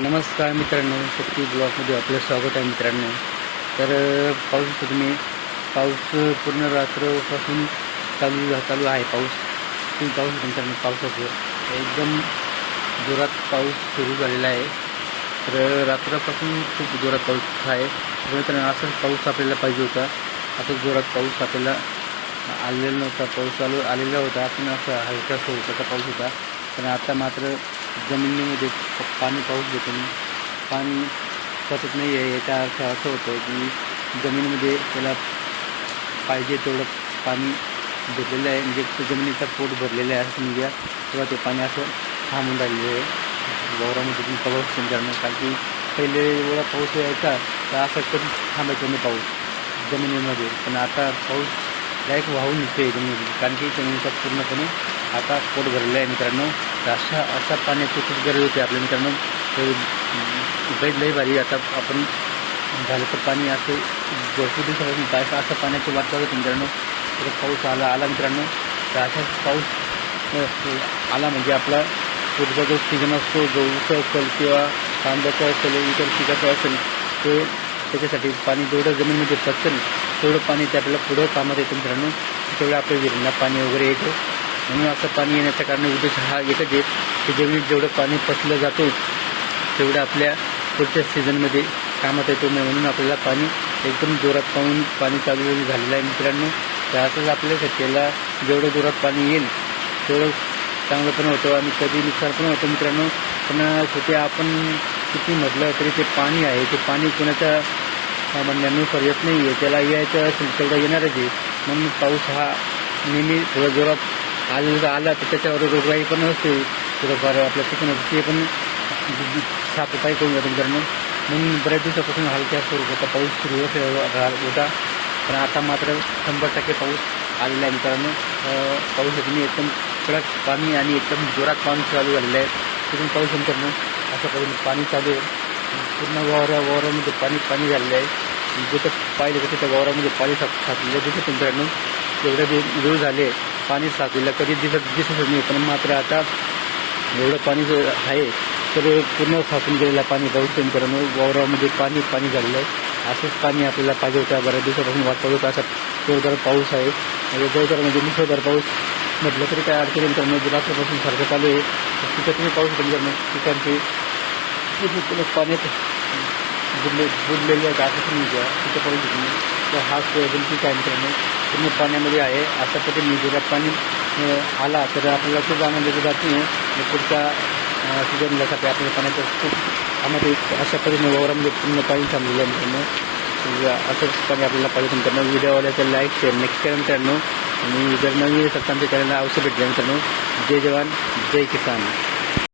नमस्कार मित्रांनो, शक्ती ब्लॉगमध्ये आपलं स्वागत आहे मित्रांनो. तर पाऊस तुम्ही पाऊस पूर्ण रात्रपासून चालू आहे पाऊस. तुम्ही पाऊस मित्रांनो, पावसाचं एकदम जोरात पाऊस सुरू झालेला आहे. तर रात्रपासून खूप जोरात पाऊस आहे. तर मित्रांनो, असाच पाऊस आपल्याला पाहिजे होता. असंच जोरात पाऊस आपल्याला आलेला नव्हता. पाऊस आलेला होता, पण असा हलका स्वरूपाचा पाऊस होता. पण आता मात्र जमिनीमध्ये पाऊस घेतो पाणी सतत नाही आहे. याचा अर्थ असं होतं की जमिनीमध्ये त्याला पाहिजे तेवढं पाणी भरलेलं आहे, म्हणजे जमिनीचा पोट भरलेलं आहे असं म्हणजे तेव्हा ते पाणी असं थांबून राहिलेलं आहे वावरामध्ये. तुम्ही पाऊस करणं, कारण की पहिले एवढा पाऊस यायचा तर असं कधी थांबायचं नाही पाऊस जमिनीमध्ये. पण आता पाऊस डायरेक्ट वाहून निघतो आहे जमिनीमध्ये, कारण की जमिनीचा पूर्णपणे आता पोट भरलेलं आहे मित्रांनो. तर अशा पाण्याची खूप गरज होती आपल्या मित्रांनो. लई भारी आता आपण झालं तर पाणी असं भरपूर दिवसापासून काय असं पाण्याची वाट बघत मित्रांनो. तर पाऊस आला मित्रांनो. तर असाच पाऊस आला म्हणजे आपला पुढचा जो सीझन असतो, गहूचा असेल किंवा कांद्याचा असेल, इतर पिकाचं असेल, ते त्याच्यासाठी पाणी जेवढं जमिनीमध्ये पचेल तेवढं पाणी ते आपल्याला पुढं कामात येतं मित्रांनो. तेवढं आपल्या विहिरींना पाणी वगैरे येतं. म्हणून असं पाणी येण्याच्या कारण उद्देश हा एकच आहे की जमिनीत जेवढं पाणी पचलं जातो तेवढं आपल्या पुढच्या सीझनमध्ये कामात येतो. म्हणून आपल्याला पाणी एकदम जोरात पाणी चालू झालेलं आहे मित्रांनो. तर असंच आपल्या शेतीला जेवढं जोरात पाणी येईल तेवढं चांगलं पण होतं आणि कधी नुकसान पण होतं मित्रांनो. पण शेती आपण किती म्हटलं तरी ते पाणी आहे, ते पाणी कोणाच्या म्हणण्यानुसार येत नाही आहे. त्याला यायचं असेल तेवढं येणारच आहे. म्हणून पाऊस हा नेहमी थोडा जोरात आला तर त्याच्यावर रोगराई पण असते थोडंफार आपल्या पिकून ते पण साफसफाई करून जातो मित्रांनो. म्हणून बऱ्याच दिवसापासून हलक्या स्वरूपाचा पाऊस सुरू होता. पण आता मात्र 100% पाऊस आलेला आहे मित्रांनो. पाऊस तुम्ही एकदम कडक पाणी आणि एकदम जोरात पाणी चालू झालेलं आहे. तिथून पाऊस मित्रांनो असं करून पाणी चालू आहे. पूर्ण वावरामध्ये पाणी झालेलं आहे. जिथं पाहिलं तर त्या वावरामध्ये पाणी साचलेलं दिसत मित्रांनो. एवढे दिवस झाले पाणी साचलेलं कधी दिसत नाही. पण मात्र आता एवढं पाणी आहे तर पूर्ण साचून गेलेलं पाणी पाऊस मित्रांनो. वावरामध्ये पाणी झालेलं आहे. असंच पाणी आपल्याला पाहिजे होतं. बऱ्याच दिवसापासून वाट पाहत होता. असा जोरदार पाऊस आहे. जोरदार म्हणजे मुसळधार पाऊस म्हटलं तरी काय अडचण मित्रांनो. रात्रपासून सारखं चालू आहे. तिथं तुम्ही पाऊस मित्रांनो पिकांचे पाण्यात बुडलेले आहेत असं तुम्ही घ्या. तिथं पाऊस तुम्ही तर हा सोयाबीन पीक आहे मित्रांनो पूर्ण पाण्यामध्ये आहे. अशा पद्धतीने जोरात पाणी आला तर आपल्याला खूप आनंदाची बातमी आहे. पुढच्या सीझनसाठी आपल्याला पाण्याचं खूप आम्हाला अशा पद्धतीने वावरामध्ये पूर्ण पाणी थांबलेलं आहे मित्रांनो. असंच पाणी आपल्याला पाहिजे मित्रांनो. व्हिडिओवाल्याचं लाईक शेअर नक्की करा मित्रांनो. आणि जर नवीन सत्तांच्या चॅनलला अवश्य भेट द्या मित्रांनो. जय जवान जय किसान.